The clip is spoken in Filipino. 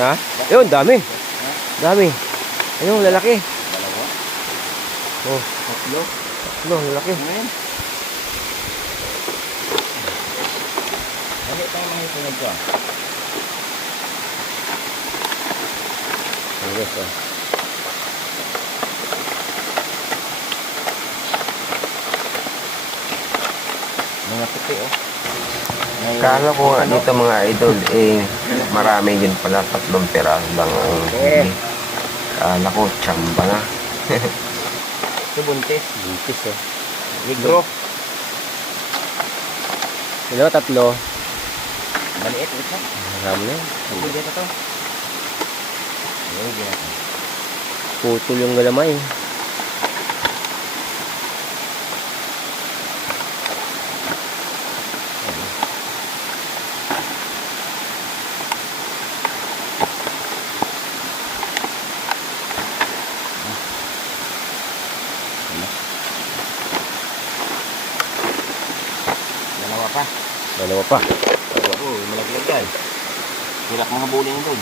Ha? Yun, dami. Dami. Ayun, lalaki. Dalawa. Oh, Tatlo. ano, lalaki. Ngayon. Bakit tayo mga isunod ko? Ayos, oh. Mga puti oh. Kala ko nga dito mga idol, marami din pala, 3 peraso lang ang huli. Kala ko, tsamba na. Ito buntis. Buntis, oh. Negro. Dalawa, tatlo. Maliit, ito. Marami na. Ito dito to. Ayun, dito. Putol yung galamay. Dalawa pa. Dalawa pa. Oo, malaglag yan. Hirap mga buling doon.